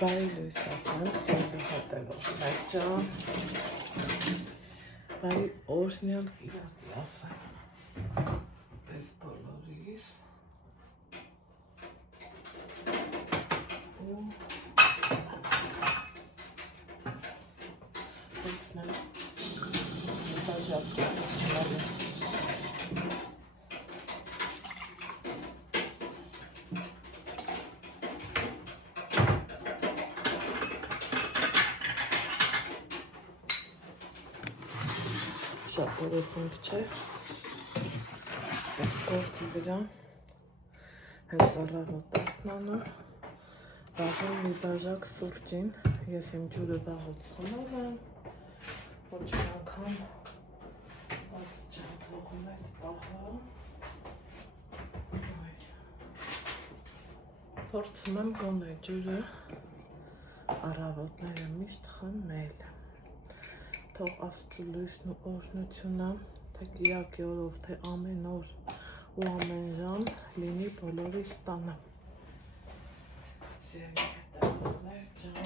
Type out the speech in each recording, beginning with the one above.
Բարի լույս ասանք, սյոնդը հատելով մեջան, բարի օրսնյալ իրակի ասանք, պես բոլորիս, ու եցնեմ բաժապ կետացնալը, շատ երեսինք չէ, այս գործի վրա, հենց առավոտ աղտնանում, վաղում մի բաժակ սուրճին, ես իմ ջուրը վաղուց խմել եմ, ոչ անգամ բաց չեմ թողում այդ պահը, փորձում եմ գոնե ջուրը առավոտները միշտ խմել, թող Աստծո լույսն ու օրհնությունը, թե կիրակի օրով, թե ամեն օր ու ամեն ժամ լինի բոլորիս տանը։ Սիրելի հետևողներ ջան,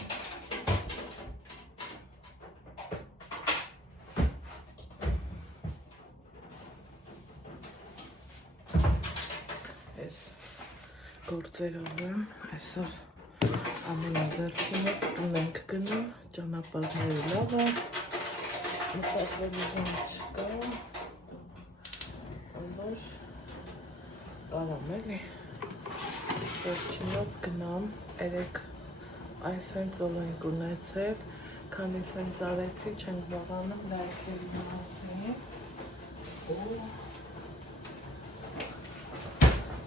այս գործերով եմ այսօր ամենավերջինով տուն ենք գնում, ճանապարհները լավ է, մտածելու ժամ չկա, որ կարամ էլի վերջինով գնամ, երեք այսենց ով ենք ունեցել, քանի սենց արեցի, չենք վաղանում լայքերի մասին, ու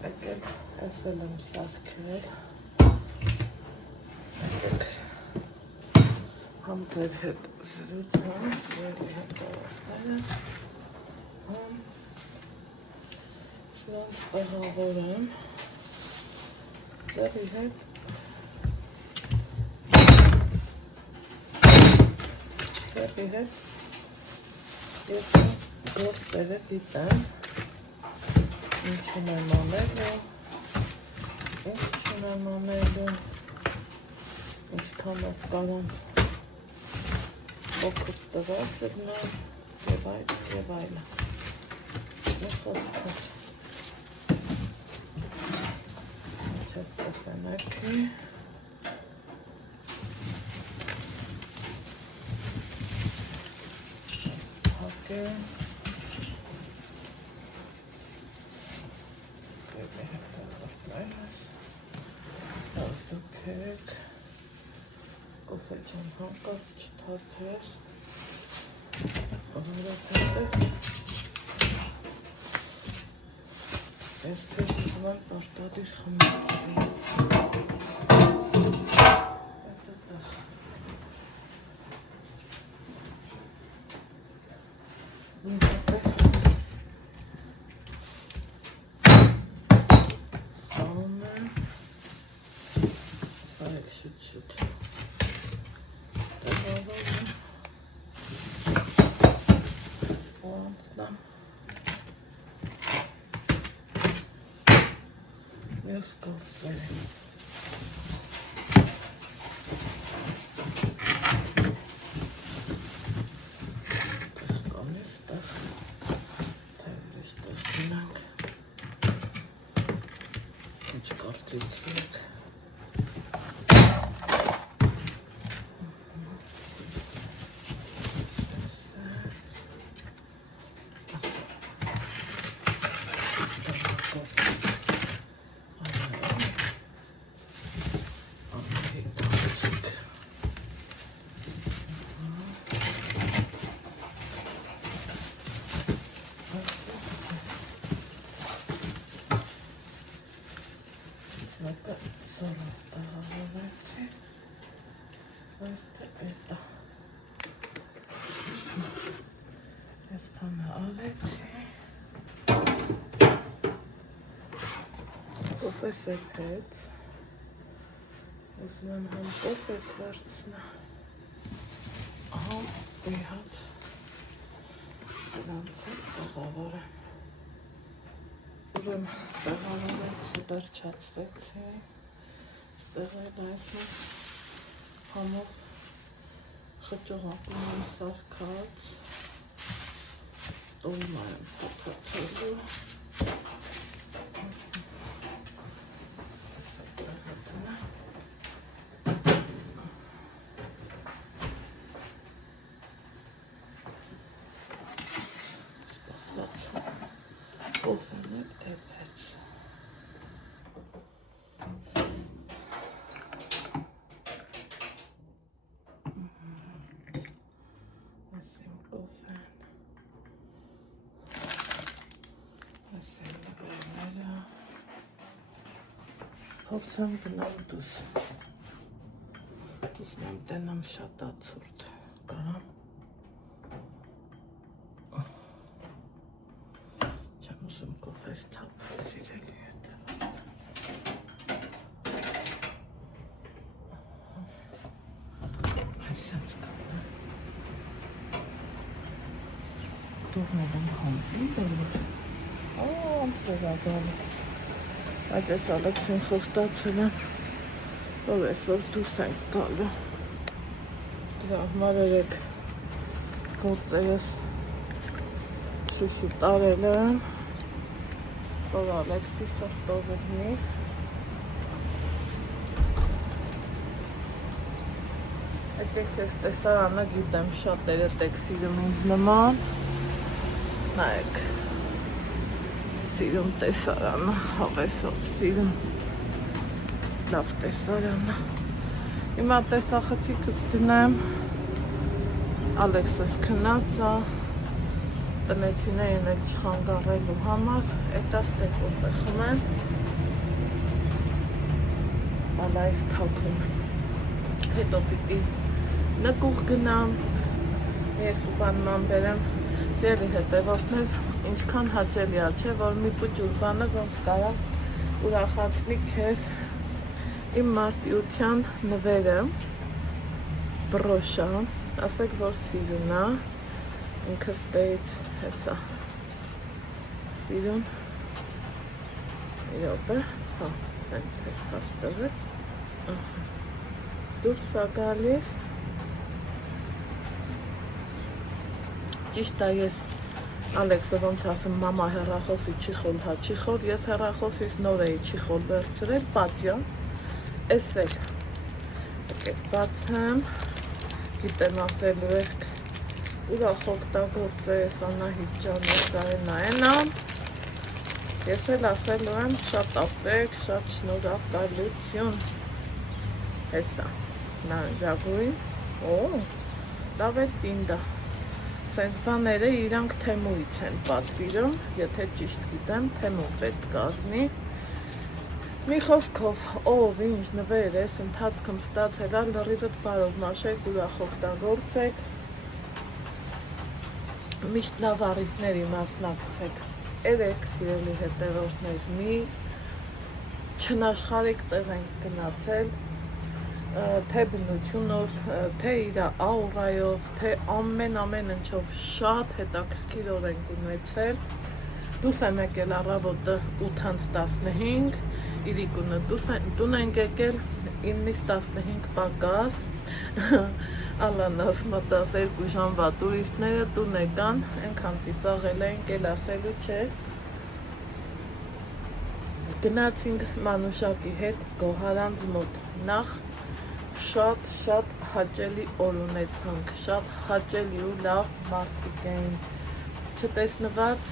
եկեք ես էլ եմ սարքել, եկեք համ ձեր հետ զրուցան, սիրելի հետևողները, համ սրանց տեղավորեմ, ձերի հետ ես գործերը դիտեմ, ինչին եմ անելու, ինչին եմ անելու, ինչքանով կարամ օգուտ տված գնամ, և այլն, մի խոսքեր, չես տխենակի, հակե, սեպի հետևողներս, դուքեք, կոֆե չեմ հանկարծ չթափես, որովհետև ես քեզ ուզում եմ պարտադիր խմեցրի, ես գործեր եմ, կոնես տեղ, թևլիս տեղ գնանք, ինչ կարծիք եք, կոֆես եփեց, ուզում եմ համ կոֆես վարձնա, համ մի հատ սրանց էլ տեղավորեմ, ուրեմ տեղավորեցի, վերջացրեցի, ստեղ էլ այսպես համով խճողակում եմ սարքած, տոլմա եմ խոթացելու, փորձեմ գնալ դուրս, ուզում տենամ շատ ացուրդ կարամ, չեմ ուզում կոֆես թափել սիրելի հետ, այսենց կանեմ, դողնել եմ խամպին բերվոր, անտրևագալը, այդ ես Ալեքսին խոստացել եմ, որ այսօր դուրս ենք գալու, դրա համար երեք գործերս շուշու տարել եմ, որ Ալեքսի սրտով լինի, այդ ես տեսարանը գիտեմ շատերը տեքսիրում ինձ նման, նայեք, սիրում տեսարանը, հավեսով սիրում, լավ տեսարանը, հիմա տեսախցիկս դնեմ, Ալեքսս քնածա, տնեցիներին էլ չխանգարելու համար, էտաստ է կոֆե խմեն, ալայս թաքում, հետո պիտի նկուղ գնամ, երկու բանման բերեմ, ձերի հետևորդներ, ինչքան հաճելի է, չէ, որ մի պուճուր բանը ոնց կարա ուրախացնի քեզ իմ մարտիության նվերը, բրոշա, ասեք, որ սիրուն է, ինքս տեից հեսա, սիրուն, իրոպ է, հա, սենց էր պաստով է, դուրս է գալիս, ճիշտ է ես Ալեքսը ոնց ասում, մամա հեռախոսի չի խոլ, հա չի խոլ, ես հեռախոսից նոր էի չի խոլ վերցրել, պատյա, էսեք, եկեք բացեմ, գիտեմ ասելու եք, ուրախ օգտագործես, Անահիտ ջան, նայենամ, ես էլ ասելու եմ, շատ ապրեք, շատ շնորհակալություն, հեսա, նանջագույն, լավ է տինդա, սենց բաները իրանք թեմուից են պատվիրում, եթե ճիշտ գիտեմ, թեմու պետք կազմի, մի խոսքով, ով ինչ նվեր ես ընթացքում ստացել, լրիվդ բարով մաշեք, ուրախ օգտագործեք, միշտ լավ առիթների մասնակցեք, երեք սիրելի հետևորդներ, մի չնաշխարհիկ տեղ ենք գնացել, թե բնությունով, թե իր աուրայով, թե ամեն ինչով շատ հետաքրքիր օր ենք ունեցել, դուս եմ եկել առավոտը 8:15, իրիկունը տուն ենք եկել 9:15 պակաս, Ալան ասում է 12 ժամվա տուրիստները տուն եկան, այնքան ծիծաղել ենք, էլ ասելու չէր, գնացինք Մանուշակի հետ Գոհարանց մոտ, նախ շատ հաճելի օր ունեցանք, շատ հաճելի ու լավ մարդիկ էին, չտեսնված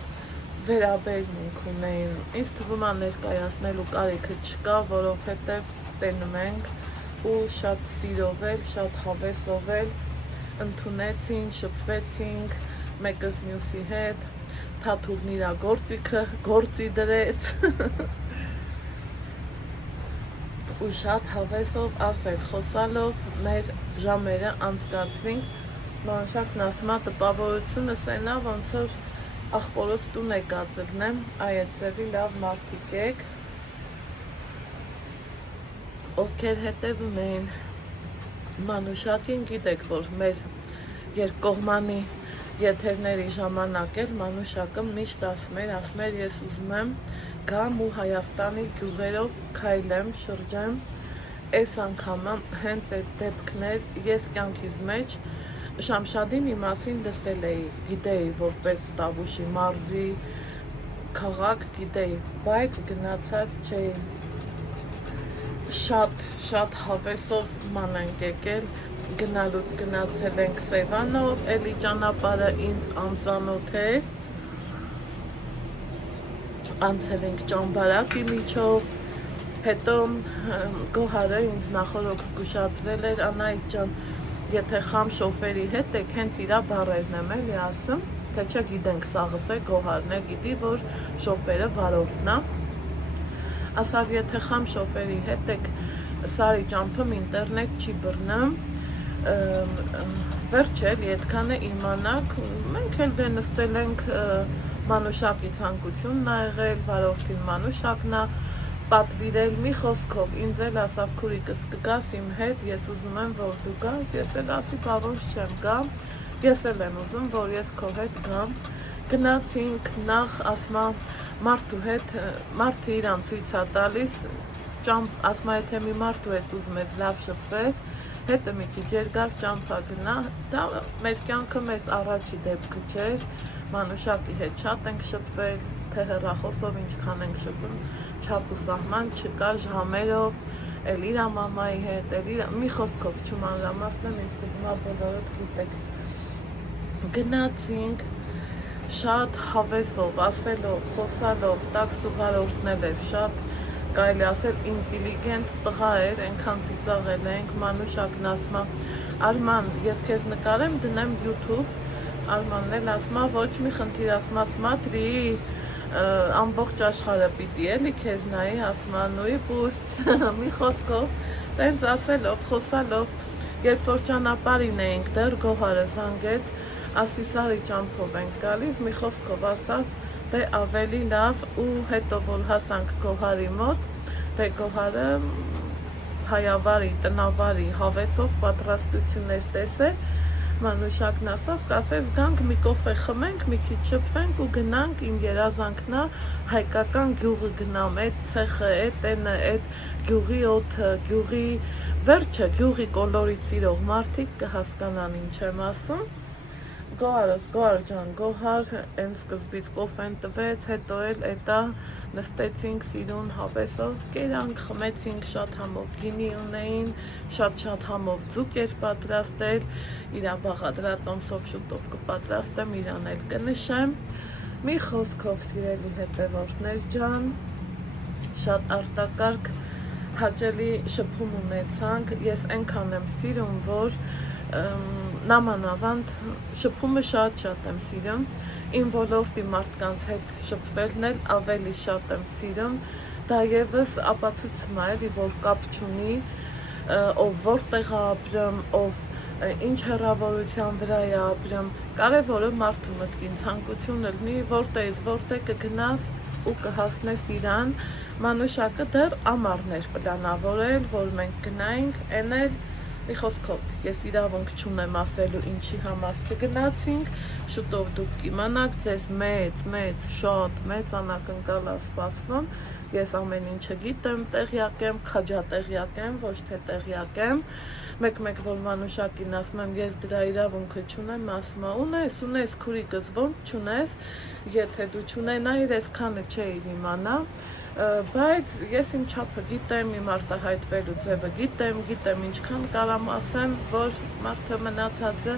վերաբերմունք ունեին, ինձ թվում է ներկայացնելու կարիքը չկա, որովհետև տենում ենք ու շատ սիրով էլ, շատ հավեսով էլ ընդունեցին, շփվեցինք մեկս մյուսի հետ, Թաթուլն իր գործիքը գործի դրեց ու շատ հավեսով ասել, խոսալով մեր ժամերը անցկացրինք, Մանուշակն ասում է տպավորությունս այն է, ոնց որ աղբորս տուն եկած ելնեմ, այդ ձևի լավ մարդիկ եք, ովքեր հետևում էին Մանուշակին, գիտեք, որ մեր երկկողմանի եթերների ժամանակ էլ Մանուշակը միշտ ասում էր, ես ուզում եմ գամ ու Հայաստանի գյուղերով քայլեմ, շրջեմ, այս անգամը հենց այդ դեպքներ ես կյանքիս մեջ Շամշադին մասին լսել էի, գիտեի որպես Տավուշի մարզի քաղաք գիտեի, բայց գնացած չէի, շատ հավեսով ման ենք եկել, գնալուց գնացել ենք Սևանով, էլի ճանապարհը ինձ անծանոթ էր, անցել ենք Ճամբարակի միջով, հետո Գոհարը ինձ նախորդ զգուշացրել էր, Անահիտ ջան, եթե խամ շոֆերի հետ եք, հենց իրա բառերն եմ էլի ասում, թե չէ գիտենք սաղս է, Գոհարն է, գիտի, որ շոֆերը վարորդն է, ասավ, եթե խամ շոֆերի հետ եք, Սարի ճամփում ինտերնետ չի բռնում, վերջ էլի, այդքանը իմանաք, մենք էլ դե նստել ենք Մանուշակի ցանկությունն ա եղել, վարորդին Մանուշակն ա պատվիրել, մի խոսքով, ինձ էլ ասավ քուրիկս կգաս իմ հետ, ես ուզում եմ, որ դու գաս, ես էլ ասի բավոս չեմ գամ, ես էլ եմ ուզում, որ ես քո հետ գամ, գնացինք, նախ ասմա մարդու հետ, մարդը իրան ցույց ա տալիս, ասմա եթե մի մարդու հետ ուզում ես լավ շփվես, հետը մի քիչ երկար ճամփա գնա, դա մեր կյանքը մեզ առաջի դեպքը չէր, Մանուշակի հետ շատ ենք շփվել, թե հեռախոսով ինչքան ենք շփում, չափ ու սահման չկար, ժամերով, էլ իր մամայի հետ, մի խոսքով չմանրամասնեմ, ինձ թվում ա բոլորդ գիտեք, գնացինք, շատ հավեսով, ասելով, խոսալով, տաքսու վարորդն էր, շատ կարելի ասել ինտելիգենտ տղա էր, այնքան ծիծաղել ենք, Մանուշակն ասում ա, Արման, ես քեզ նկարեմ, դնեմ YouTube, Արմանն էլ ասում ա, ոչ մի խնդիր, ասում ա, смотри, ամբողջ աշխարհը պիտի էլի քեզ նայի, ասում ա, նույնի պուստ, մի խոսքով, տենց ասելով, խոսալով, երբ որ ճանապարհին էինք դեռ, Գոհարը զանգեց, ասի Սարի ճամփով ենք գալիս, մի խոսքով ասավ, դե ավելի լավ ու հետո որ հասանք Գոհարի մոտ, դե Գոհարը հայավարի, տնավարի, հավեսով պատրաստություններ տեսել, Մանուշակն ասավ, կասեց գանք մի կոֆե խմենք, մի քիչ շփվենք ու գնանք իմ երազանքն ա հայկական գյուղը գնամ, այդ ցեխը, այդ գյուղի օդը, գյուղի վերջը, գյուղի կոլորիտ սիրող մարդիկ կհասկանան ինչ եմ ասում, Գոհար ջան, Գոհար այն սկզբից կոֆեն տվեց, հետո էլ էտա նստեցինք սիրուն հավեսով, կերանք, խմեցինք, շատ համով գինի ունեին, շատ համով ձուկ էր պատրաստել, իրա բաղադրատոմսով շուտով կպատրաստեմ, իրան էլ կնշեմ, մի խոսքով սիրելի հետևորդներ ջան, շատ արտակարգ հաճելի շփում ունեցանք, ես այնքան եմ սիրում, որ նամանավանդ շփումը շատ եմ սիրում, իմ ոլորտի մարդկանց հետ շփվելն էլ ավելի շատ եմ սիրում, դա եւս ապացուցում է, որ կապ չունի, ով որտեղ է ապրում, ով ինչ հեռավորության վրա է ապրում, կարևորը մարդու մտքին ցանկություն լինի, որտեղից որտեղ կգնաս ու կհասնես իրան, Մանուշակը դեռ ամառն էր պլանավորել, որ մենք գնայինք, այն էլ մի խոսքով, ես իրավունք չունեմ ասելու ինչի համար չգնացինք, շուտով դուք կիմանաք, ձեզ շատ մեծ անակնկալ է սպասվում, ես ամեն ինչը գիտեմ, տեղյակ եմ, քաջատեղյակ եմ, ոչ թե տեղյակ եմ, մեկ որ Մանուշակին ասում եմ, ես դրա իրավունքը չունեմ, ասում է, ունես քուրիկս, ոնց չունես, եթե դու չունենայիր, այսքանը չէիր իմանա, բայց ես իմ չափը գիտեմ, իմ արտահայտվելու ձևը գիտեմ ինչքան կարամ ասեմ, որ մարդը մնացածը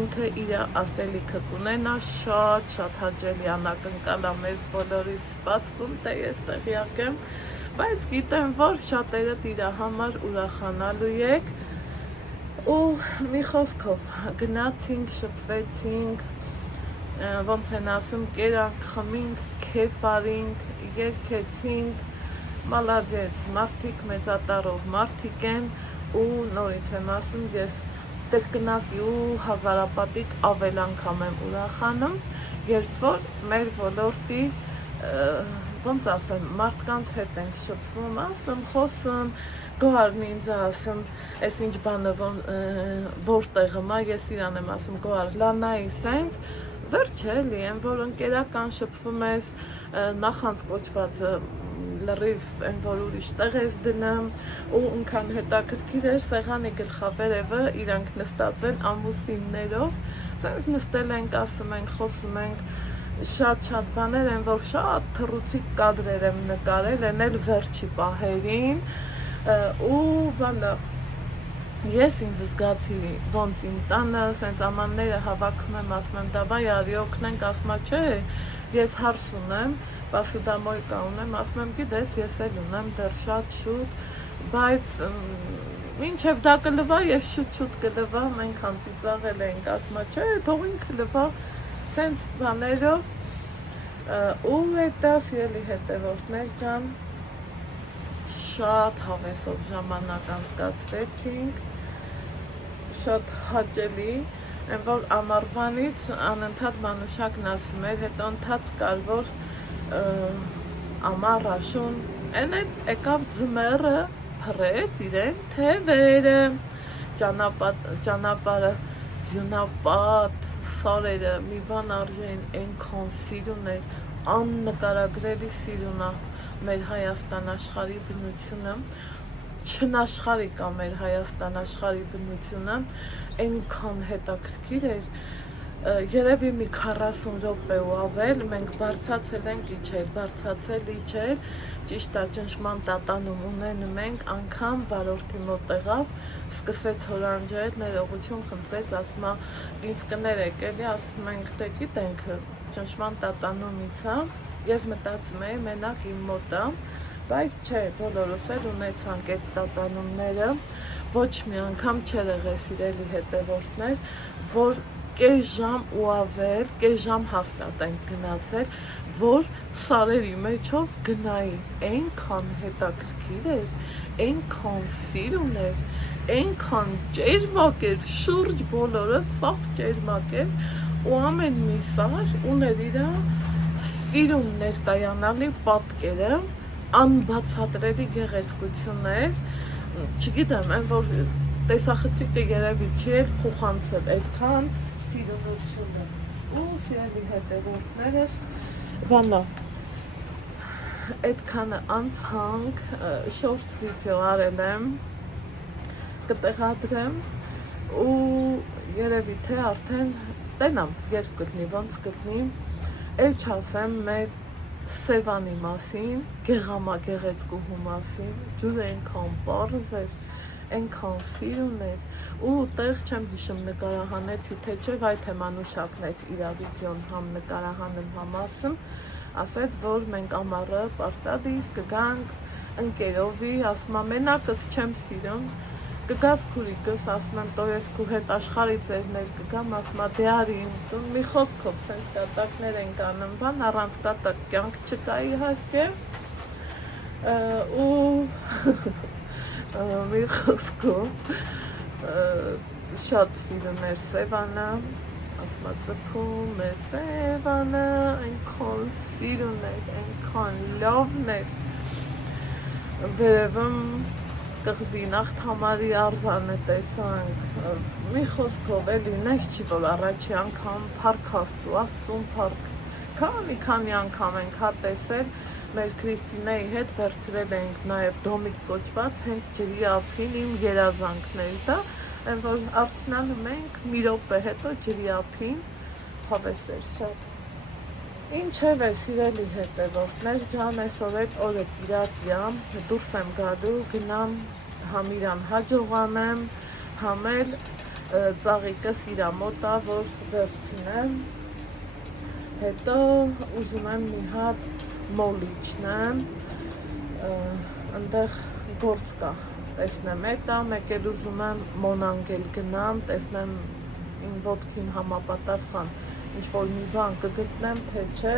ինքը իր ասելիքը կունենա, շատ հաճելի անակնկալ է մեզ բոլորիս սպասվում, թե ես տեղյակ եմ, բայց գիտեմ, որ շատերդ իր համար ուրախանալու եք ու մի խոսքով գնացինք, շփվեցինք, ոնց են ասում, կերանք, խմինք, քեֆ արինք, երկեցինք, մալադեց, մարդիկ մեծատառով մարդիկ են ու նորից եմ ասում, ես կրկնակի ու հազարապատիկ ավել անգամ եմ ուրախանում, երբ որ մեր ոլորտի, ոնց ասեմ, մարդկանց հետ ենք շփվում, ասում, խոսում, Գոհարն ինձ ասում, այս ինչ բանը որտեղը մա, ես իրան եմ ասում, Գոհար, լանայի սենց, վերջ էլի, են որ ընկերական շփվում ես, նախանց կոչված լրիվ այն որ ուրիշ տեղ ես դնում ու ընքան հետաքրքիր էր սեղանի գլխավերևը իրանք նստած են ամուսիններով սենց նստել ենք ասում ենք խոսում ենք շատ բաներ են որ շատ թռուցիկ կադրեր եմ նկարել են էլ վերջի պահերին ու բանը ես ինձ զգացի ոնց իմ տանը սենց ամանները հավաքում եմ ասում եմ դավայ արի օգնենք ասում չէ ես հարս ունեմ պասուդամոյկա ունեմ ասում եմ գիտես ես էլ ունեմ դեռ շատ շուտ բայց մինչև դա կլվա ես շուտ կլվա մենք անցիծաղել ենք ասում չէ թող ինքը լվա սենց բաներով ու հետո սիրելի հետևորդներ ջան շատ հավեսով ժամանակ անցկացրեցինք շատ հաճելի այն որ ամառվանից անընդհատ Մանուշակն ասում էր հետո ընթաց կար որ ամառ աշուն այն էլ եկավ ձմեռը փռեց իրեն թևերը ճանապարհը ձյունապատ սարերը մի բան արժեն այնքան սիրուն էր աննկարագրելի սիրուն է մեր Հայաստան աշխարհի բնությունը չնաշխարհի կա մեր Հայաստան աշխարհի բնությունը այնքան հետաքրքիր էր երևի մի 40 րոպե ու ավել մենք բարձացել ենք իջել ճիշտ է ճնշման տատանում ունենում ենք անգամ վարորդի մոտ եղավ սկսեց հորանջել ներողություն խնդրեց ասում ինձ կներեք էլի ասում ենք դե գիտենք ճնշման տատանումից է ես մտածում էի մենակ իմ մոտ է բայց չէ բոլորս էլ ունեցանք այդ տատանումները ոչ մի անգամ չէր եղել սիրելի հետևորդներ որ կես ժամ ու ավել կես ժամ հաստատ ենք գնացել որ սարերի մեջով գնայի այնքան հետաքրքիր էր այնքան սիրուն էր այնքան ջերմակ էր շուրջ բոլորը սաղ ջերմակ էր ու ամեն մի սար ուներ իր սիրուն ներկայանալի պատկերը անբացատրելի գեղեցկություններ չգիտեմ այն որ տեսախցիկը երևի չի փոխանցել այդքան սիրունությունը ու սիրելի հետևորդներս բանա այդքանը անցանք շորտ վիդեո արել եմ կտեղադրեմ ու երևի թե արդեն տենամ երբ գտնի ոնց գտնի էլ չասեմ մեր Սևանի մասին գեղեցկուհու մասին ջուրը այնքան պարզ էր այնքան սիրուն էր ու տեղ չեմ հիշում նկարահանեցի թե չէ վայ թե Մանուշակն էր իր վիդեոն համ նկարահանել համ ասում ասեց որ մենք ամառը պարտադիր կգանք ընկերովի ասում մենակս չեմ սիրում կգաս քուրիկս ասում եմ տոր ես քու հետ աշխարհից երներ կգամ ասում դե արի իմ տուն մի խոսքով սենց կատակներ ենք անում բան առանց կատակ կյանք չկա իհարկե ու մի խոսքով շատ սիրում էր Սևանը ասում ձգում է Սևանը այնքան սիրուն էր այնքան լավն էր վերևում կղզի Նախթամարի արձանը տեսանք մի խոսքով էլի նես չի որ առաջի անգամ փառք Աստծուն փառք քանի անգամ ենք հա տեսել մեր Քրիստինեի հետ վերցրել ենք նաև դոմիկ կոչված հենց ջրի ափին իմ երազանքներ դա այն որ արթնանում ենք մի րոպե հետո ջրի ափին հավես էր շատ ինչև է սիրելի հետևորդներ ջան այսօր այդ օրը Կիրակի դուրս եմ գալու գնամ համ իրան հաջողանեմ համ էլ ծաղիկս իրա մոտ է որ վերցնեմ հետո ուզում եմ մի հատ մոլ իջնեմ այնտեղ գործ կա տեսնեմ էտա մեկ էլ ուզում եմ Մոնանգել գնամ տեսնեմ իմ ոտքին համապատասխան ինչ-որ մի բան կգտնեմ, թե չէ,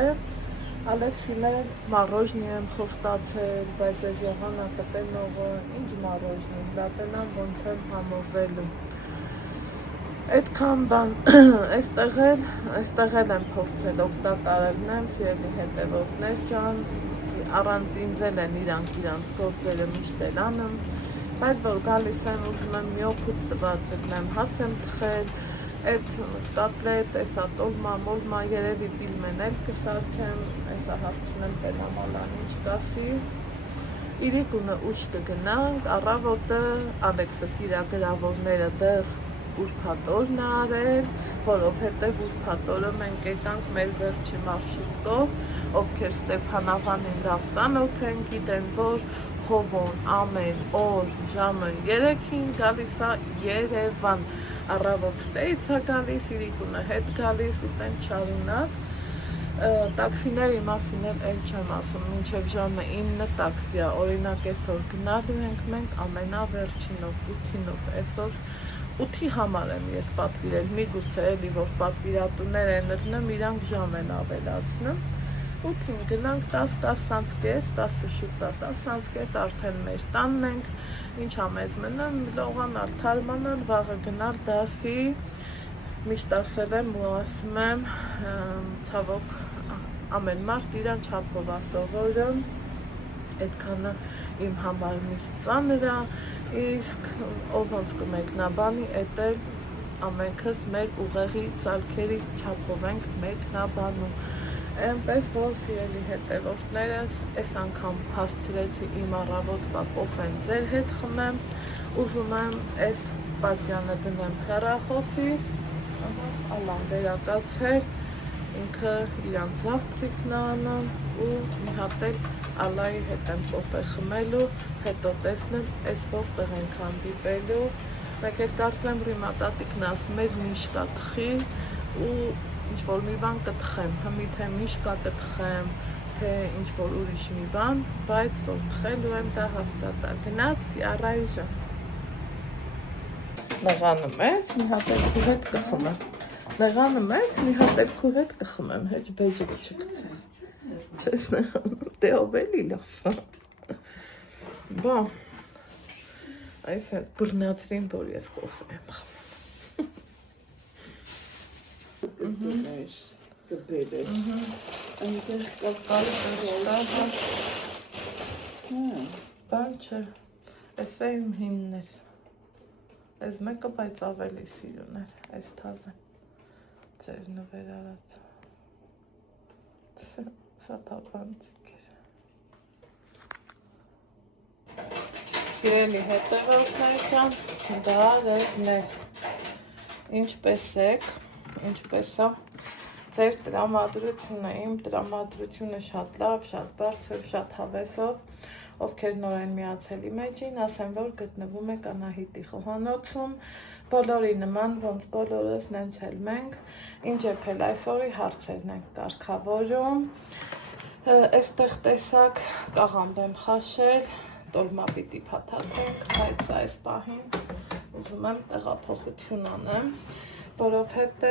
Ալեքսին էլ մառոժնի եմ խոստացել, բայց ես եղանակը տենողը, ինչ մառոժնի, լատենան ոնց եմ համոզելու։ Այդքան բան, այստեղ էլ եմ փորձել օգտակարելնեմ, սիրելի հետևորդներ ջան, առանց ինձ էլ են իրանք գործերը միշտ էլ անում, բայց որ գալիս եմ ուզում եմ մի օգուտ տված եմ հաց եմ թխել, Այդ կատլետ, էսա տոլմա, մոլմա երևի պիլմեն էլ կսարքեմ, էսա հարցնեմ տենամալան ինչ կասի։ Իրիկունը ուշ կգնանք, առավոտը Ալեքսս իրա գրավորները դեռ ուրբաթորն է արել, որովհետև ուրբաթորը մենք եկանք մեր վերջի մարշրուտով, ովքեր Ստեփանավանին լավ ծանոթ են, գիտեն, որ Հովոն ամեն օր ժամը 3-ին գալիս է Երևան, առավոտ ստեից է գալիս, իրիկունը հետ գալիս ու տեն շարունակ։ Տաքսիների մասին էլ չեմ ասում, մինչև ժամը 9 տաքսի է, օրինակ այսօր գնալու ենք մենք ամենավերջինով, 8-ինով, այսօր 8-ի համար եմ ես պատվիրել, միգուցե էլի, որ պատվիրատուներ են լնում, իրանք ժամ են ավելացնում, 8-ին գնանք 10-10:30, 10 շուտա, 10:30 արդեն մեր տանն ենք, ինչա մեզ մնան, լողանալ, թարմանալ, վաղը գնալ դասի, միշտ ասել եմ ու ասում եմ, ցավոք ամեն մարդ իրան չափով է սովորում, այդքանը իմ համար միշտ ծանր է, իսկ ով ոնց կմեկնաբանի, էդ էլ ամենքս մեր ուղեղի ծալքերի չափով ենք մեկնաբանում։ Այնպես որ սիրելի հետևորդներս, այս անգամ հասցրեցի իմ առավոտվա կոֆեն ձեր հետ խմեմ, ուզում եմ այս պատյանը դնեմ հեռախոսից, Ալան վերակացել, ինքը իրան զավթրիկն է անում ու մի հատ էլ Ալայի հետ եմ կոֆե խմելու, հետո տեսնեմ այս որտեղ ենք հանդիպելու, մեկ էլ կարծեմ Ռիմա տատիկն ասում էր միշկա թխի ու ինչ-որ մի բան կթխեմ, հմի թե միշկա կթխեմ, թե ինչ-որ ուրիշ մի բան, բայց որ թխելու եմ դա հաստատա, գնացի առայժմ։ Նեղանում ես, մի հատ էլ քու հետ կխմեմ, նեղանում ես, մի հատ էլ քու հետ կխմեմ, հեչ բեջիկ չկցես, չես նեղանում, դե ով էլի լավ, բա, այս հետ բռնացրին, որ ես կոֆե եմ խմեմ։ Gebede. Այնտեղ Բան չէ, այս է իմ հիմներ, այս մեկը բայց ավելի սիրուն էր, այս թազեն, ձեր նվեր արած, սա թապանցիկ էր։ Սիրելի հետևորդներ ջան, դարերներ, ինչպես եք, ինչպես է, ձեր տրամադրությունը, իմ տրամադրությունը շատ լավ, շատ բարձր, շատ հավեսով, ովքեր նոր են միացել իմ էջին, ասեմ, որ գտնվում եք Անահիտի խոհանոցում, բոլորի նման, ոնց բոլորս նենց էլ մենք, ինչ եփել այսօրի հարցերն ենք կարգավորում, այստեղ տեսակ կաղամբ եմ խաշել, տոլմա պիտի փաթաթենք, բայց այս պահին ուզում եմ տեղափոխություն անեմ, որովհետև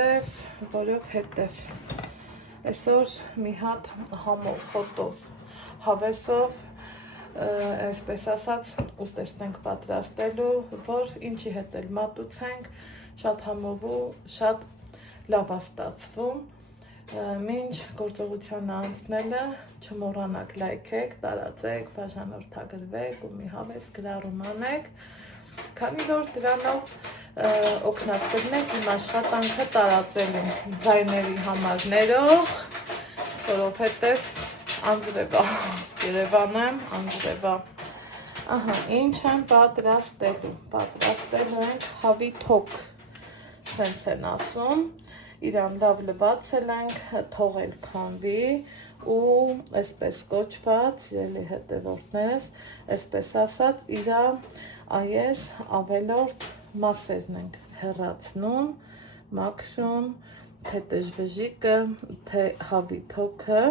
այսօր մի հատ համով, խոտով, հավեսով, այսպես ասած, ուտեստ ենք պատրաստելու, որ ինչի հետ էլ մատուցենք, շատ համով ու շատ լավ է ստացվում, մինչ գործողության անցնելը, չմոռանաք լայքեք, տարածեք, բաժանորդագրվեք ու մի հավես գրառում անեք, քանի որ դրանով օգնած կլինեք իմ աշխատանքը տարածելու ձայների համար ներող, որովհետև անձրև է, Երևան եմ, անձրև է, ահա, ինչ եմ պատրաստելու ենք հավիթոք, սենց են ասում, իրան լավ լվացել ենք, թողել քամվի ու այսպես կոչված, իրելի հետևորդներս, այսպես ասած, իրա այս ավելորդ մասերն ենք հեռացնում, մաքրում, թե դժվժիկը, թե հավիթոքը,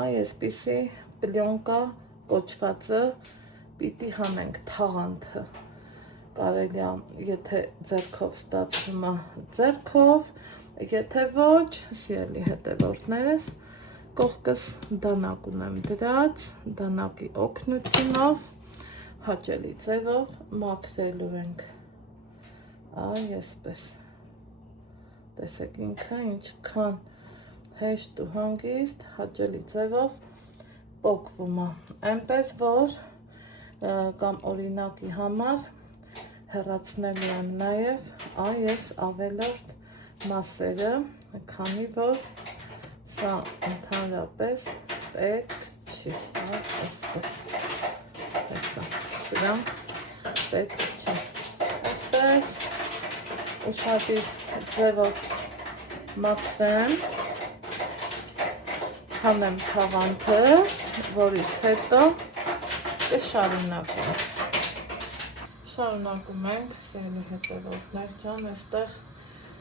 այսպիսի պլյոնկա կոչվածը պիտի հանենք թաղանթը, կարելի է, եթե ձեռքով ստացվում է ձեռքով, եթե ոչ, սիրելի հետևորդներս, կողքս դանակ ունեմ դրած, դանակի օգնությունով, հաճելի ձևով մաքրելու ենք, այսպես, տեսեք ինքը ինչքան հեշտ ու հանգիստ, հաճելի ձևով պոկվում է, այնպես որ կամ օրինակի համար հեռացնելու եմ նաև այս ավելորդ մասերը, քանի որ սա ընդհանրապես պետք չի, այսպես, հեսա, սրանք պետք չի, այսպես, ուշադիր ձևով մաքրեմ, հանեմ թաղանթը, որից հետո շարունակում ենք, սիրելի հետևորդներ ջան, այստեղ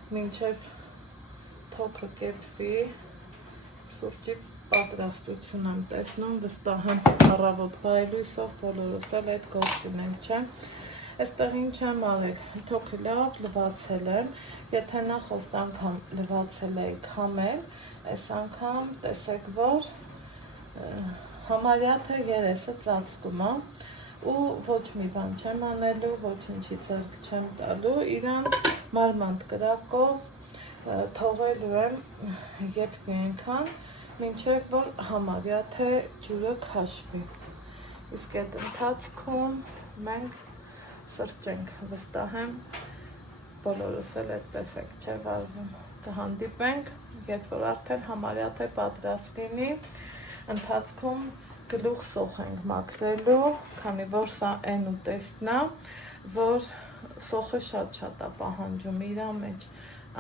մինչև թոքը կեպվի, սուրճի պատրաստություն եմ տեսնում, վստահ եմ առավոտ բայլույսով բոլորս էլ այդ գործին ենք, չէ։ Այստեղ ինչ եմ արել, թոքը լավ լվացել եմ, եթե նախորդ անգամ լվացել էի քամել, այս անգամ տեսեք, որ համարյա թե երեսը ծածկում է ու ոչ մի բան չեմ անելու, ոչինչի ձեռք չեմ տալու, իրան մարմանդ կրակով թողելու եմ եփվի այնքան, մինչև որ համարյա թե ջուրը քաշվի։ Իսկ այդ ընթացքում մենք սրճենք, վստահ եմ բոլորս էլ այդպես եք չէ վարվում, կհանդիպենք, երբ որ արդեն համարյա թե պատրաստ լինի, ընթացքում գլուխ սոխ ենք մաքրելու, քանի որ սա այն ուտեստն է, որ սոխը շատ է պահանջում իր մեջ,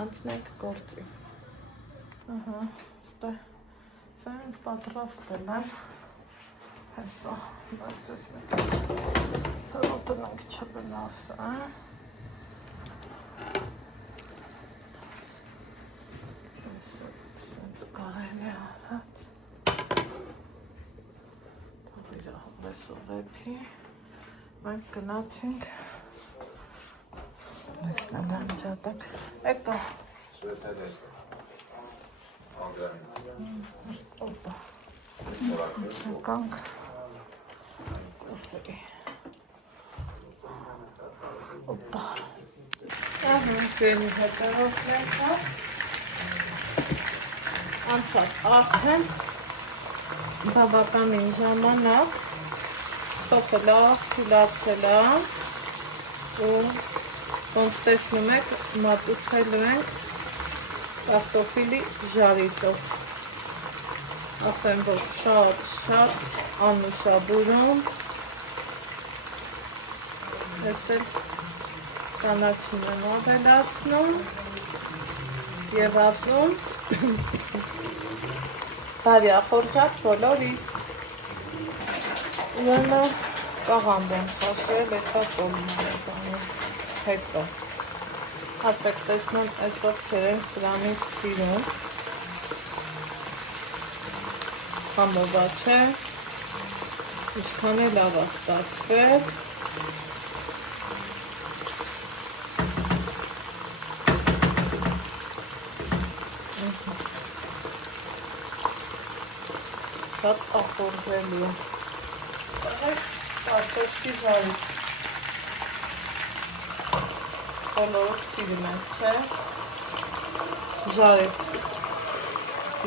անցնենք գործի։ Ստե, սա ինձ պատրաստել եմ, հեսա, բայց ես մեկ տնենք չվնասը, սենց կարելի արած, թող իրա հովեսով վեպի, մենք գնացինք, նեսնել եմ ճատակ, էկա, օպա, եկանք, տեսեի, օպա, սիրելի հետևորդներ կա, անցավ արդեն բավականին ժամանակ, սոխը լավ թուլացել է ու ոնց տեսնում եք մատուցելու ենք կարտոֆիլի ժարիտով, ասեմ որ շատ անուշաբուրում, ես էլ կանաչին եմ ավելացնում և ասում բարի ախորժակ բոլորիս, ուրեմն կաղանդ եմ խասել, էկա տոլմանը հետո, ասեք տեսնում այսով կերեն սրանից սիրում, համովա չէ, ինչքան է լավ ստացվել, շատ ախորժելի է, կարտոշկի ժարիք, բոլորով սիրում ենք, չէ, ժարիք,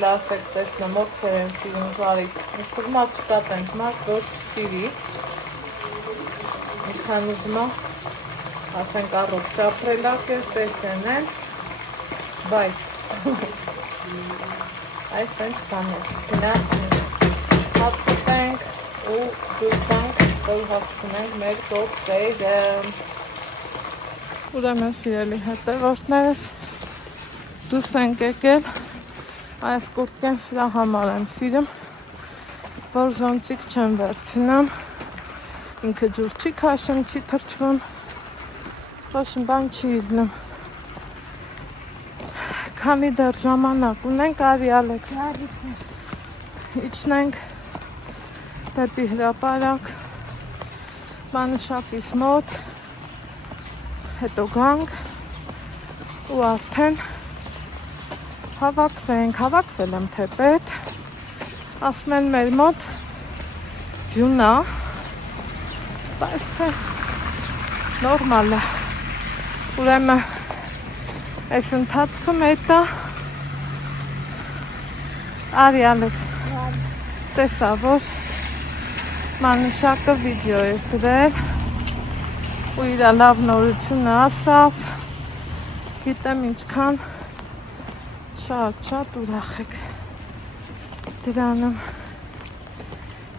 լասեք տեսնեմ, ովքեր են սիրում ժարիք, ես թվում չկատենք մարդ, որ սիրի, ինչքան ուզում է, ասենք առով ճապրելակ է, տեսեն են, բայց, այս հենց կանես, գնացինք, հացվտենք ու դուսանք, որ հասցնենք մեր գործերը։ Ուրեմն սիրելի հետևորդներս, դուս ենք եկել, այս կուրտկեն սրա համար եմ սիրում, որ զոնցիկ չեմ վերցնեմ, ինքը ջուր չի քաշում, չի թրջվում, ոչ մի բան չի իդնում։ Քանի դեռ ժամանակ ունենք, արի Ալեքս, իջնենք դեպի հրապարակ, Մանուշակիս մոտ, հետո գանք ու արդեն հավաքվել եմ թեպետ, ասում են մեր մոտ ձյունա, բայց թե նորմալ է, ուրեմն այս ընթացքում էտա, արի Ալեքս, տեսա, որ Մանուշակը վիդեո էր դրել ու իր լավ նորությունը ասավ, գիտեմ ինչքան շատ ուրախ եք դրանում։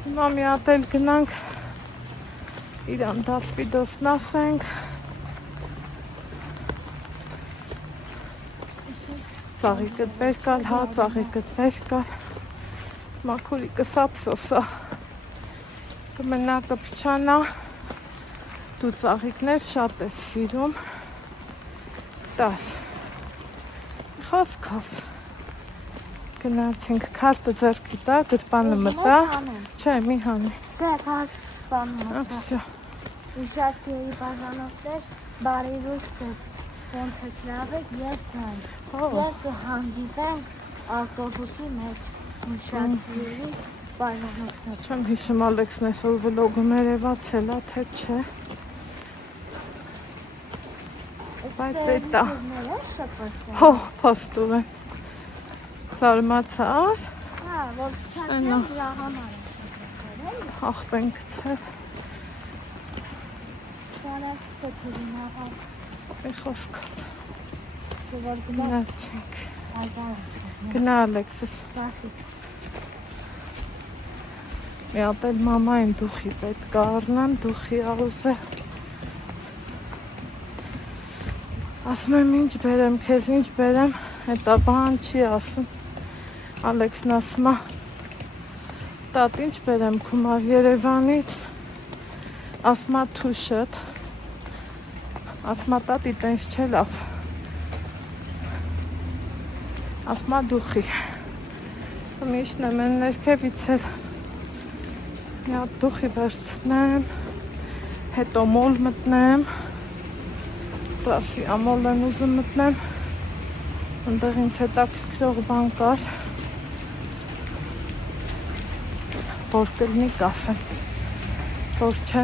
Հիմա մի հատ էլ գնանք իրան դասվիդոսն ասենք։ Ծաղիկդ վեր կալ, հա, ծաղիկդ վեր կալ։ Մաքուրիկս ափսոսա։ Կմնա կփչանա։ Դու ծաղիկներ շատ ես սիրում։ 10 խոսքով գնացինք քարտը ձեռքի տա, գրպանը մտա։ Չէ, մի հանի։ Չէ, քարտ բանը մտա։ Իշացիայի բաժանորդներ, բարի լույսս, ոնց եք լավ եք, ես նայ։ Եվ կհանդիպենք ավտոբուսի մեջ իշացիայի բաժանորդներ։ Չեմ հիշում Ալեքսն այսօր վլոգում երևացել է, թե չէ։ Բայց էտա։ Հո, փոստում է։ Զարմացար։ Հա, որ չասեմ դրա համար է շփոթել։ Աղբ են գցել։ Սարակսը չունի աղա։ Մի խոսքով։ Որ Գնացինք։ այդա։ Գնա Ալեքսս։ Բասի։ Մի հատ էլ մամային դուխի պետք է առնեմ, դուխի աուզը։ Ասում եմ ինչ բերեմ, քեզ ինչ բերեմ, հետա բան չի ասում։ Ալեքսն ասում է, տատ ինչ բերեմ քումար Երևանից, ասում է թուշըտ, ասում է տատի տենց չէ լավ, ասում է դուխի, միշտն եմ են ներքևից էլ մի հատ դուխի վերցնեմ, հետո մոլ մտնեմ, Պրասի ամոլ են ուզում մտնեմ, ընդեղ ինձ հետաքրքրող բան կար, որ կլինի կասեմ, որ չէ,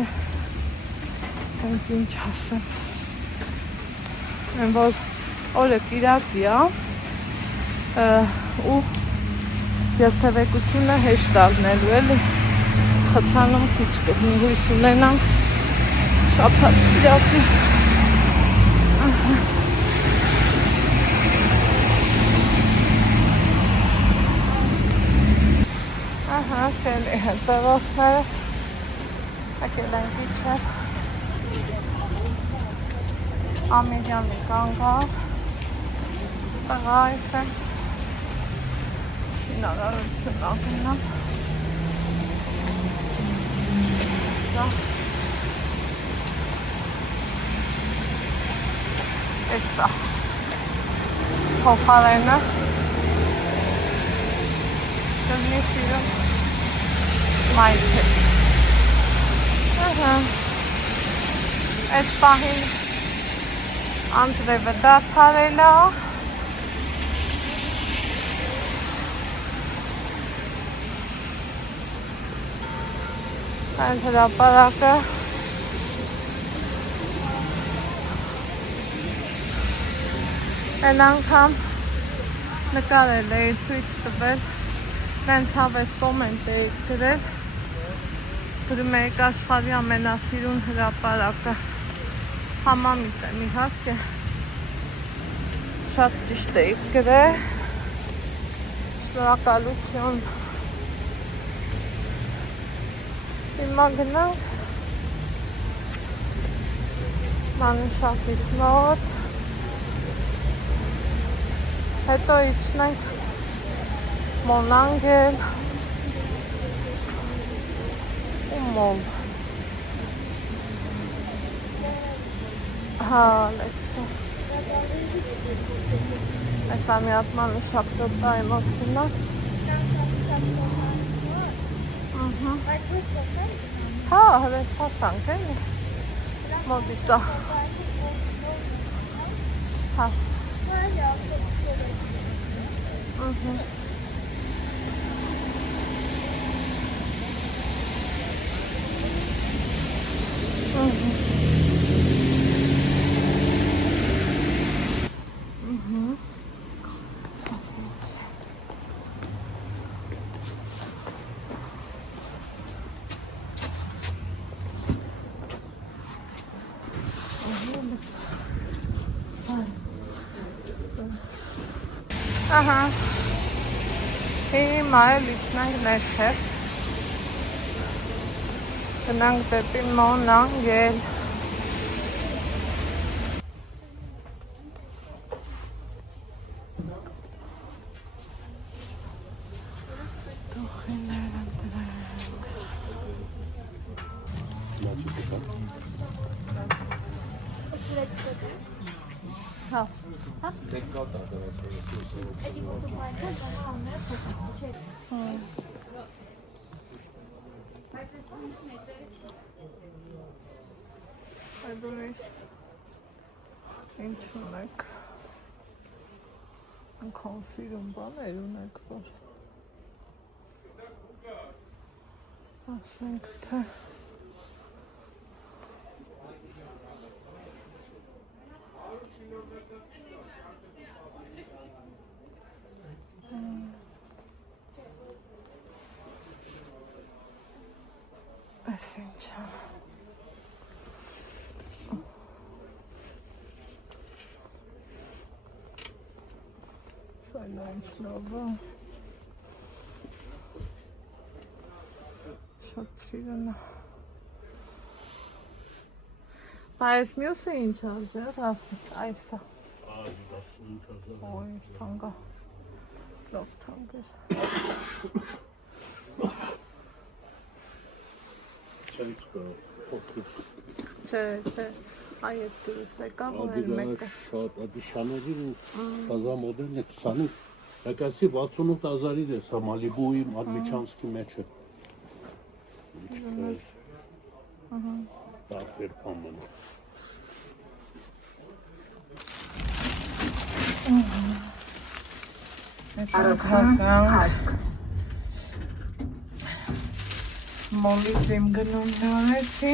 սենց ինչ ասեմ, են որ օրը կիրակի է, ու երթևեկությունը հեշտ առնելու էլի, խցանում քիչ կլինի, հույս ունենանք, շաբաթ կիրակի, Ահա, քելի հետևորդներս եկել են իջել Ամիրյանի կանգար ստեղ այս եմ շինարարություն ագնամ սա Էսա փոխարենը դրնի սիրում մայթեր այդ պահին անձրևը դադարել է այդ հրապարակը Այն անգամ նկարել էի ցույց տվել, նենց հավես կոմենտ էի գրել, գրում էիք աշխարհի ամենասիրուն հրապարակը, համամիտ եմ իհարկե, շատ ճիշտ էիք գրել, շնորհակալություն, հիմա գնանք Մանուշակիս մոտ, հետո իջնենք Մոնանգել ու մոլ հա, լեսը այս ամի հատ Մանուշակտոտայի մոտ գնանք հա, հրես հասանք էլի մոտիտա հա Ահա։ Հիմա էլ իջնանք ներքև։ Գնանք դեպի Մոնանգել։ Տոխիներ եմ դրանք։ Հա։ Այդուր ինչ ունեք, ընքան սիրում բաներ ունեք, որ ասենք թե այս ինչ է Silence lover. Շատ սիրուն է։ Բայց մյուսը ինչ արժե, այսը։ Օ, ինչ թանկ է։ Լավ թանկ է։ Չէ, այ այդ դուրս եկա, որ էլ մեկը։ Շատ ադիշաների ու բազա մոդելն է 20, եկասի 68,000-ի դես, հա Մալիբուի Ադմիչանսկի մեջը։ Տարբեր բան։ Այդ հասանք մոլից իմ գնումն արեցի,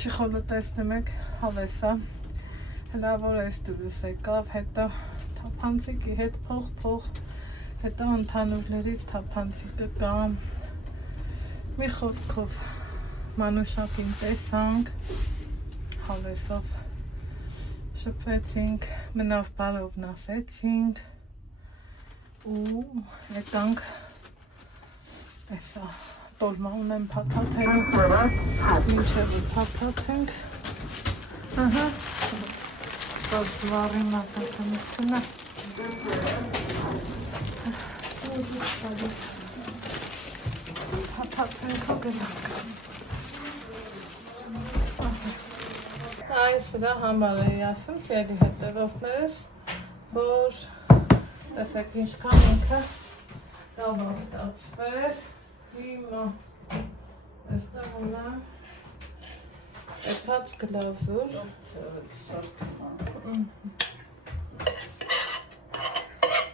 չիխոլը տեսնում եք հավեսա, հլավոր ես դուրս եկավ, հետո թափանցիկի հետ փող, հետո ընդանուրներից թափանցիկը կամ մի խոսքով մանուշապին տեսանք, հավեսով շպվեցինք, մնավ բարովն ասեցինք ու եկանք տեսա տոլմա ունեմ փաթաթելու, մինչև ու փաթաթենք, ահա, ծածվարի մաթաթանությունը, փաթաթենք ու գնանք։ Այս սրա համար էի ասում, սիրելի հետևորդներս, որ տեսեք ինչքան ինքը լավ ստացվեր, հիմա այստեղ ունեմ էփած գլազուր,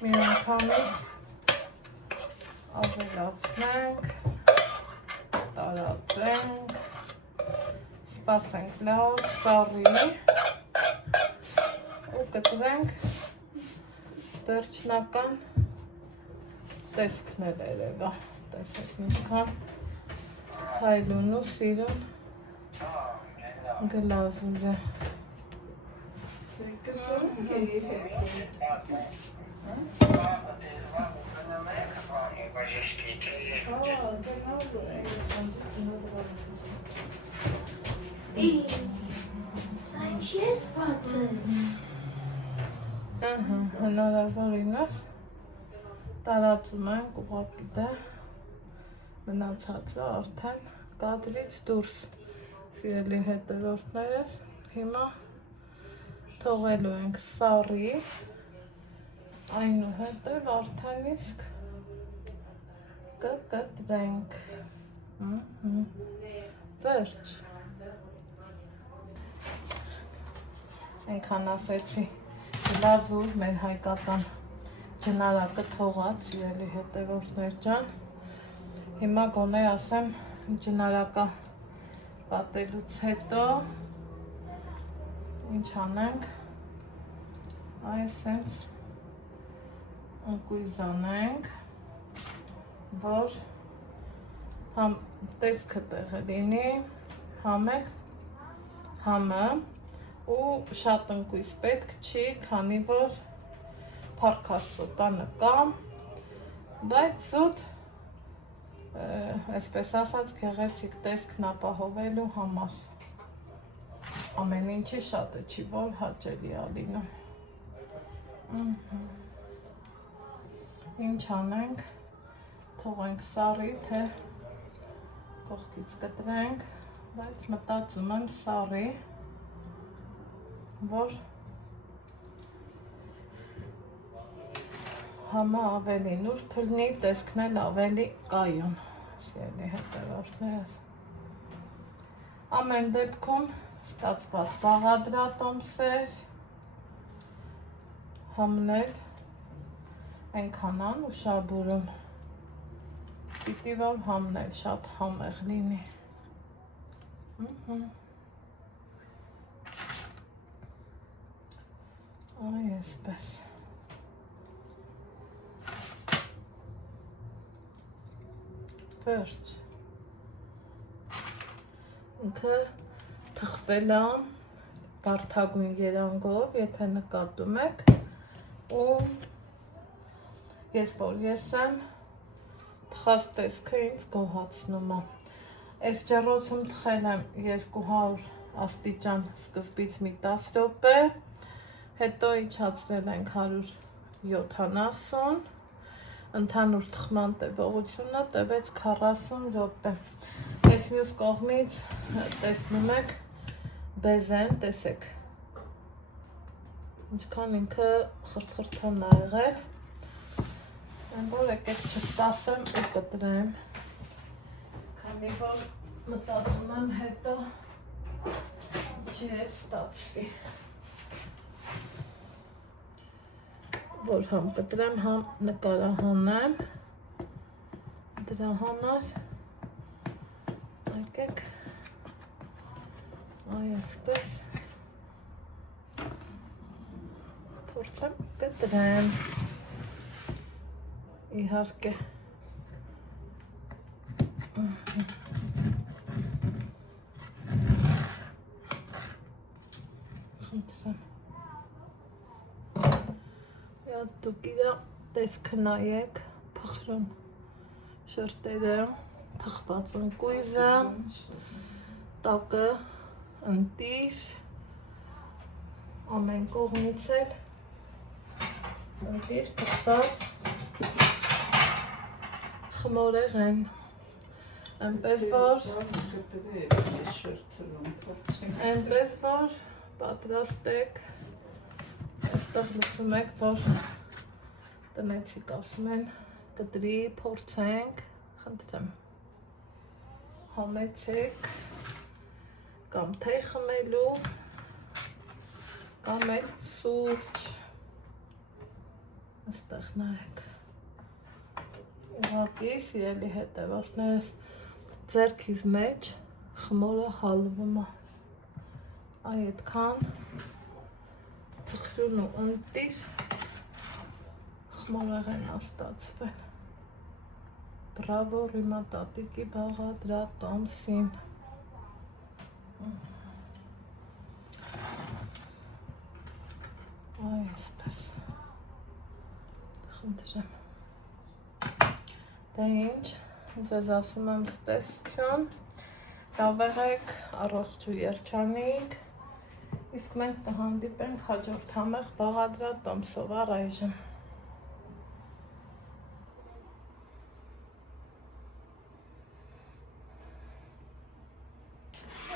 մի անգամից ավելացնենք, տարածենք, սպասենք լավ սառի ու կտրենք վերջնական տեսքն էլ երևա, տեսեք ինչքան հայլուն ու սիրուն գլազուր է։ Սա ինչի ես բացել։ Ահա, հնարավոր ինս տարածում ենք ուղղակի դե մնացածը արդեն կադրից դուրս, սիրելի հետևորդներս, հիմա թողելու ենք սառի, այնուհետև արդեն իսկ կկտրենք, վերջ, այնքան ասեցի, լազուր մեր հայկական ջնարակը թողած, սիրելի հետևորդներ ջան, հիմա գոնե ասեմ ջնարակա պատելուց հետո ինչ անենք, այս սենց ընկույզ անենք, որ համ տեսքը տեղը լինի, համեք համը ու շատ ընկույզ պետք չի, քանի որ Փառքաստու տանը կամ, բայց զուտ, այսպես ասած, գեղեցիկ տեսքն ապահովելու համար։ Ամեն ինչի շատը չի, որ հաճելի է լինում։ Ինչ անենք, թողենք սառի, թե կողքից կտրենք, բայց մտածում եմ սառի, որ համը ավելի նուրբ լինի, տեսքն էլ ավելի կայուն, սիրելի հետևորդներս։ Ամեն դեպքում ստացված բաղադրատոմսեր, համնել այնքան անուշաբուրում, պիտի որ համնել շատ համեղ լինի։ Այ այսպես։ Վերջ։ Ինքը թխվել է վարդագույն երանգով, եթե նկատում եք, ու ես եմ թխած տեսքը ինձ գոհացնում է։ Այս ջեռոցում թխել եմ 200 աստիճան սկզբից մի 10 րոպե, հետո իջացրել ենք 170, ընդհանուր թխման տևողությունը տևեց 40 րոպե։ Այս մյուս կողմից տեսնում եք բեզեն, տեսեք, ինչքան ինքը խրթխրթան է եղել, որ եկեք չստասեմ ու կտրեմ, քանի որ մտածում եմ հետո չի հետ ստացվի, որ համ կտրեմ, համ նկարահանեմ, դրա համար եկեք այ այսպես փորձեմ կտրեմ, իհարկե խնդրեմ դուք իրա տեսքը նայեք, փխրուն շրտերը, թխված ընկույզը, տակը ընտիր, ամեն կողմից էլ ընտիր թխված խմորեղեն, այնպես որ պատրաստեք, այստեղ լսում եք, որ տնեցիկ ասում են կտրի, փորձենք, խնդրեմ, համեցեք, կամ թեյ խմելու, կամ էլ սուրճ, այստեղ նայեք, ուղղակի սիրելի հետևորդներս, ձեռքիս մեջ խմորը հալվում է, այ այդքան թխրուն ու ընտիր խմորեղեն ստացվել, բրավո Ռիմա տատիկի բաղադրատոմսին, այ այսպես, խնդրեմ, դե ինչ, ձեզ ասում եմ ստեսություն, լավ եղեք, առողջ ու երջանիկ, իսկ մենք կհանդիպենք հաջորդ համեղ բաղադրատոմսով առայժմ։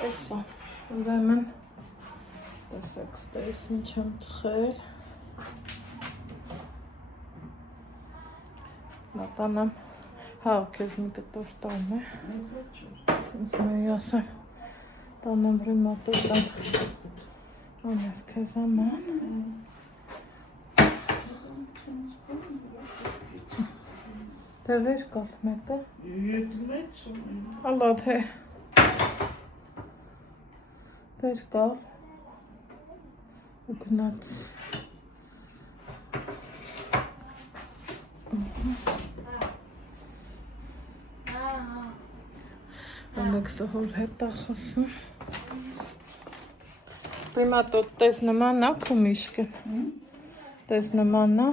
Էսա, ուրեմն, տեսեք ստես ինչ եմ թխել, մատանամ, հա, կեզ մի կտոր տան է, ինձ նայի ասեմ, տանեմ Ռիմատոր տան, անես կեզ աման, դե վեր կալ մեկը, ալա թե, վեր կալ, ու գնաց, անեք սահոր հետ ախասում, Ռիմա տոտ տես նման է քու միշկը, տես նման է,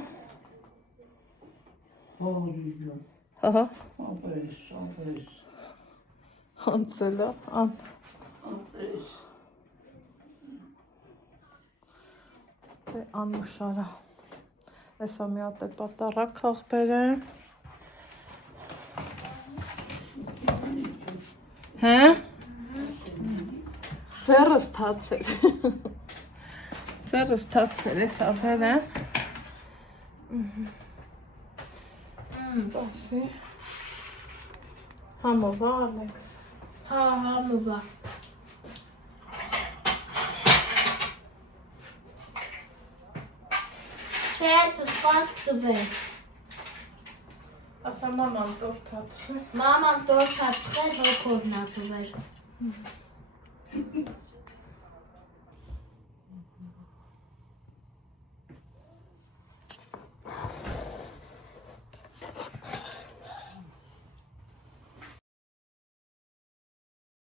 Հորիգա։ Ահա, Ապես։ անցելա, ան։ Ապես։ Դե անուշարա։ Էսա մի հատ է պատարակ աղբեր է։ Հա? Ձեռս թացեր։ Ձեռս թացեր էս աղբեր է։ Սպասի։ Համովա, Ալեքս։ Հա, համովա։ Չէ, թխված տվեր։ Ասա մաման տոր թաթրի։ Մաման տորթա տվեր, հոքորնա տվեր։